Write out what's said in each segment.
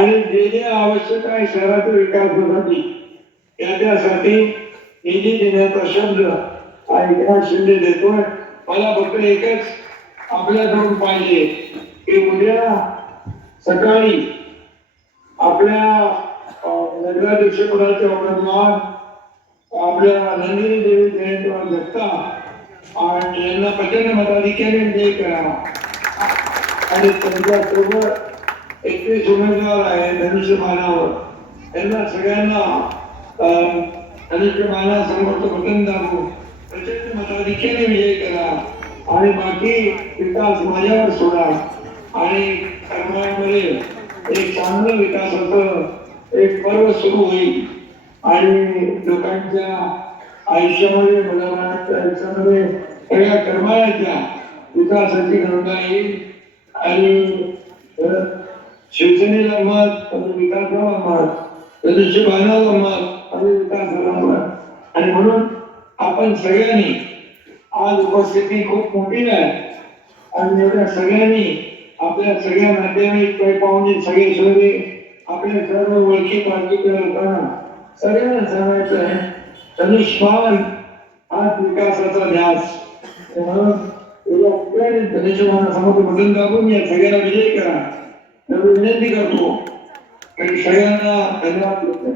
आणि जे जे आवश्यक आहे शहराच्या विकासासाठी त्या त्यासाठी निधी देण्याचा शब्द हा एकनाथ शिंदे देतोय. मला फक्त एकच आपल्याकडून पाहिजे की उद्या सकाळी आपल्या अं, नगराध्यक्षपदाचे उमेदवार आपल्या नंदिनी देवी जयंतराव जगता आणि यांना प्रचंड मताधिकारी विजयी करा आणि त्यांच्यासोबत एकवीस उमेदवार आहे धनुष्यमानावर त्यांना सगळ्यांना अं, धनुष्यमानासमोरचं बटन दाबून प्रचंड मताधिक्याने विजय करा. आणि बाकी विकास माझ्यावर सोडा. आणि कर्मामध्ये एक चांगलं विकासाचं एक पर्व सुरू होईल. आणि लोकांच्या आयुष्यामध्ये मुलाबाळांच्या आयुष्यामध्ये सगळ्या कर्माळ्याच्या विकासाची गंगा येईल. आणि शिवसेनेला मत आणि विकासाला मत धनुष्यबाणाला मत आणि विकासाला मत. आणि म्हणून आपण सगळ्यांनी आज उपस्थिती खूप मोठी आहे. आणि एवढ्या सगळ्यांनी आपल्या सगळ्या नातेवाईक काही पाहुणे सगळे सगळे आपल्या सर्व ओळखी पालखी लोकांना सगळ्यांना सांगायचं आहे धनुष्मान हा विकासाचा ध्यास. म्हणून उद्या समोर बदल दाबून या सगळ्यांना विजय करा. एवढी विनंती करतो आणि सगळ्यांना धन्यवाद देतो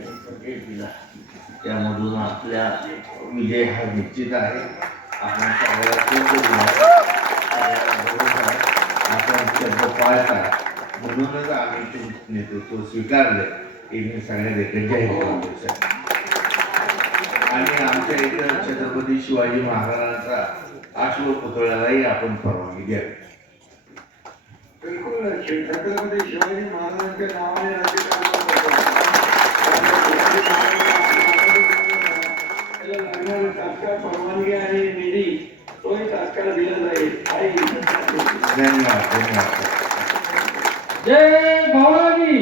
आपण दिला त्यामधून आपल्या विजय हा निश्चित आहे. आपण आपण खूप दिला आहे. म्हणूनच आम्ही तुमचं नेतृत्व स्वीकारलं हे मी सगळ्या सर आणि आमच्या इथं छत्रपती शिवाजी महाराजांचा अश्व पुतळ्यालाही आपण परवानगी द्यावी बिलकुल छत्रपती शिवाजी महाराजांच्या नावाने तात्काळ परवानगी आणि निधी तोही तात्काळ दिला जाईल धन्यवाद धन्यवाद જય ભવાની.